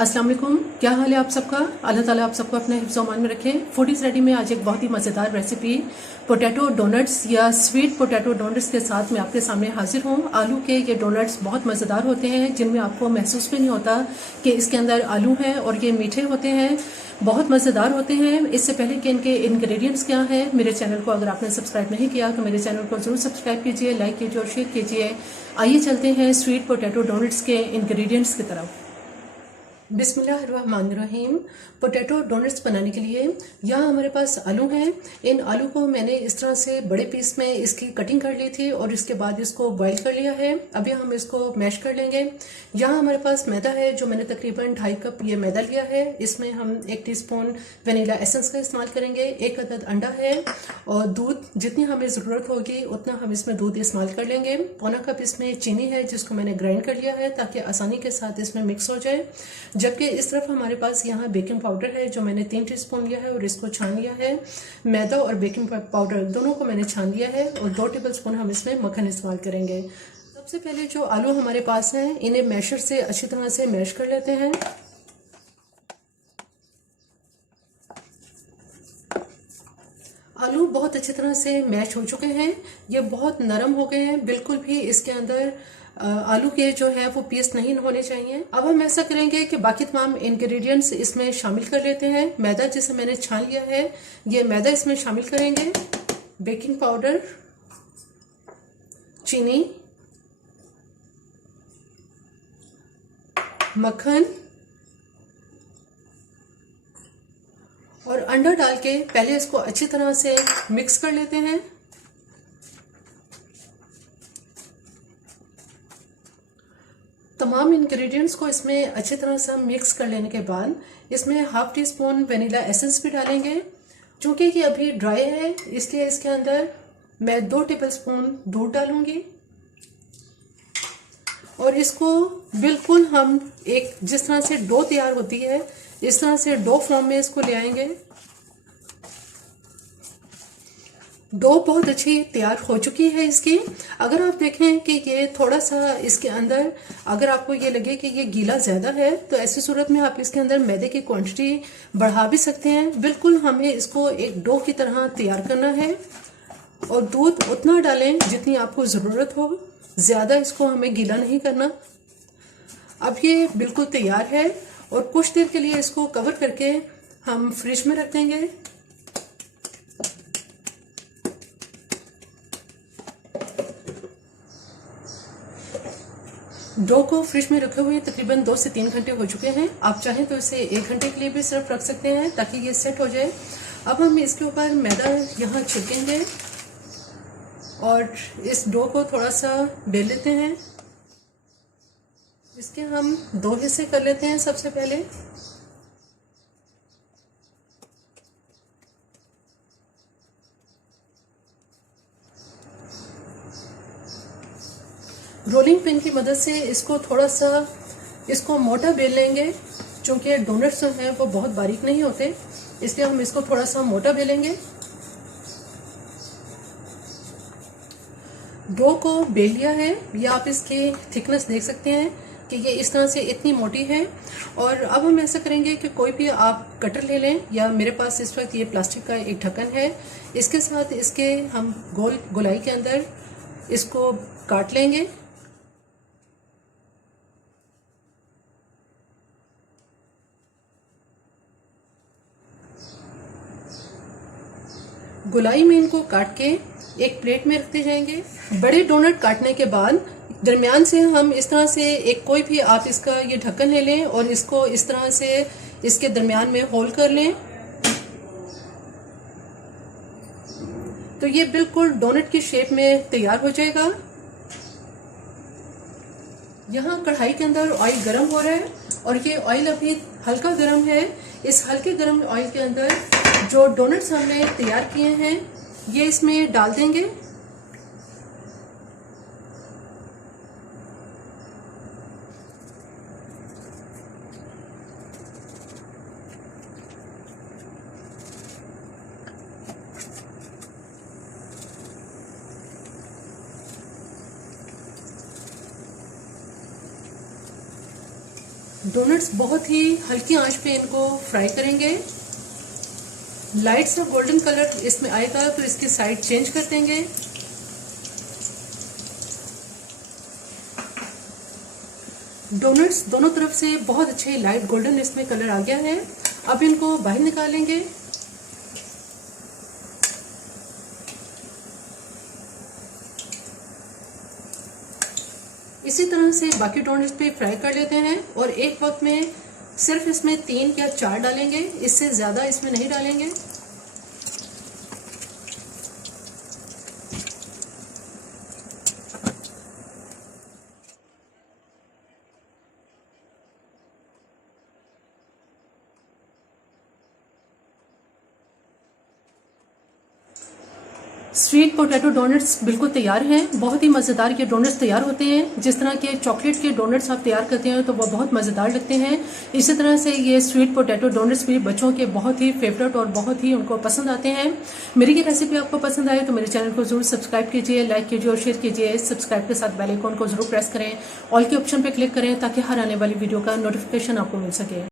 अस्सलाम वालेकुम। क्या हाल है आप सबका? अल्लाह ताला आप सबको अपने हिफ्ज़ मान में रखें। फूडीज़ रेडी में आज एक बहुत ही मज़ेदार रेसिपी पोटैटो डोनट्स या स्वीट पोटैटो डोनट्स के साथ मैं आपके सामने हाजिर हूँ। आलू के ये डोनट्स बहुत मज़ेदार होते हैं, जिनमें आपको महसूस भी नहीं होता कि इसके अंदर आलू हैं, और ये मीठे होते हैं, बहुत मज़ेदार होते हैं। इससे पहले कि इनके इंग्रेडिएंट्स क्या हैं, मेरे चैनल को अगर आपने सब्सक्राइब नहीं किया तो मेरे चैनल को ज़रूर सब्सक्राइब कीजिए, लाइक कीजिए और शेयर कीजिए। आइए चलते हैं स्वीट पोटैटो डोनट्स के इंग्रेडिएंट्स की तरफ। बिस्मिल्लाहिर्रहमानिर्रहीम। पोटैटो डोनट्स बनाने के लिए यहाँ हमारे पास आलू हैं। इन आलू को मैंने इस तरह से बड़े पीस में इसकी कटिंग कर ली थी और इसके बाद इसको बॉईल कर लिया है। अभी हम इसको मैश कर लेंगे। यहाँ हमारे पास मैदा है, जो मैंने तकरीबन 2.5 कप ये मैदा लिया है। इसमें हम 1 टीस्पून वनीला एसेंस का इस्तेमाल करेंगे, 1 अदद अंडा है और दूध जितनी हमें ज़रूरत होगी उतना हम इसमें दूध इस्तेमाल कर लेंगे। 1/4 कप इसमें चीनी है, जिसको मैंने ग्राइंड कर लिया है ताकि आसानी के साथ इसमें मिक्स हो जाए। जबकि इस तरफ हमारे पास यहाँ बेकिंग पाउडर है, जो मैंने 3 टीस्पून लिया है और इसको छान लिया है। मैदा और बेकिंग पाउडर दोनों को मैंने छान लिया है और 2 टेबलस्पून हम इसमें मक्खन इस्तेमाल करेंगे। सबसे पहले जो आलू हमारे पास हैं, इन्हें मैशर से अच्छी तरह से मैश कर लेते हैं। आलू बहुत अच्छी तरह से मैश हो चुके हैं, ये बहुत नरम हो गए हैं, बिल्कुल भी इसके अंदर आलू के जो है वो पीस नहीं होने चाहिए। अब हम ऐसा करेंगे कि बाकी तमाम इंग्रेडिएंट्स इसमें शामिल कर लेते हैं। मैदा जिसे मैंने छान लिया है, ये मैदा इसमें शामिल करेंगे, बेकिंग पाउडर, चीनी, मक्खन और अंडा डाल के पहले इसको अच्छी तरह से मिक्स कर लेते हैं। तमाम इंग्रेडिएंट्स को इसमें अच्छी तरह से मिक्स कर लेने के बाद इसमें 1/2 टीस्पून वनीला एसेंस भी डालेंगे। चूंकि ये अभी ड्राई है, इसलिए इसके अंदर मैं 2 टेबलस्पून दूध डालूंगी और इसको बिल्कुल हम एक जिस तरह से डो तैयार होती है, इस तरह से डो फॉर्म में इसको ले आएंगे। डो बहुत अच्छी तैयार हो चुकी है इसकी। अगर आप देखें कि ये थोड़ा सा इसके अंदर, अगर आपको ये लगे कि ये गीला ज्यादा है, तो ऐसी सूरत में आप इसके अंदर मैदे की क्वांटिटी बढ़ा भी सकते हैं। बिल्कुल हमें इसको एक डो की तरह तैयार करना है और दूध उतना डालें जितनी आपको जरूरत हो, ज्यादा इसको हमें गीला नहीं करना। अब ये बिल्कुल तैयार है और कुछ देर के लिए इसको कवर करके हम फ्रिज में रख देंगे। डो को फ्रिज में रखे हुए तकरीबन 2 से 3 घंटे हो चुके हैं। आप चाहें तो इसे 1 घंटे के लिए भी सिर्फ रख सकते हैं ताकि ये सेट हो जाए। अब हम इसके ऊपर मैदा यहाँ छिड़केंगे और इस डो को थोड़ा सा बेल लेते हैं। इसके हम 2 हिस्से कर लेते हैं। सबसे पहले रोलिंग पिन की मदद से इसको थोड़ा सा इसको मोटा बेल लेंगे। चूंकि डोनट्स जो हैं वो बहुत बारीक नहीं होते, इसलिए हम इसको थोड़ा सा मोटा बेलेंगे। डो को बेल लिया है, या आप इसकी थिकनेस देख सकते हैं कि ये इस तरह से इतनी मोटी है। और अब हम ऐसा करेंगे कि कोई भी आप कटर ले लें, या मेरे पास इस वक्त ये प्लास्टिक का एक ढक्कन है, इसके साथ इसके हम गोलाई के अंदर इसको काट लेंगे। गोलाई में इनको काट के एक प्लेट में रखते जाएंगे। बड़े डोनट काटने के बाद दरमियान से हम इस तरह से एक कोई भी आप इसका ये ढक्कन ले लें और इसको इस तरह से इसके दरमियान में होल कर लें, तो ये बिल्कुल डोनट की शेप में तैयार हो जाएगा। यहाँ कढ़ाई के अंदर ऑयल गर्म हो रहा है और ये ऑयल अभी हल्का गर्म है। इस हल्के गर्म ऑयल के अंदर जो डोनट्स हमने तैयार किए हैं ये इसमें डाल देंगे। डोनट्स बहुत ही हल्की आंच पे इनको फ्राई करेंगे। लाइट सा गोल्डन कलर इसमें आएगा तो इसकी साइड चेंज कर देंगे। डोनट्स दोनों तरफ से बहुत अच्छे लाइट गोल्डन इसमें कलर आ गया है। अब इनको बाहर निकालेंगे। इसी तरह से बाकी डोनट्स भी फ्राई कर लेते हैं और एक वक्त में सिर्फ इसमें 3 या 4 डालेंगे, इससे ज्यादा इसमें नहीं डालेंगे। स्वीट पोटैटो डोनट्स बिल्कुल तैयार हैं। बहुत ही मज़ेदार ये डोनट्स तैयार होते हैं। जिस तरह के चॉकलेट के डोनट्स आप तैयार करते हैं तो वो बहुत मज़ेदार लगते हैं, इसी तरह से ये स्वीट पोटैटो डोनट्स भी बच्चों के बहुत ही फेवरेट और बहुत ही उनको पसंद आते हैं। मेरी ये रेसिपी आपको पसंद आए तो मेरे चैनल को जरूर सब्सक्राइब कीजिए, लाइक कीजिए और शेयर कीजिए। सब्सक्राइब के साथ बेल आइकन को जरूर प्रेस करें, ऑल के ऑप्शन पर क्लिक करें ताकि हर आने वाली वीडियो का नोटिफिकेशन आपको मिल सके।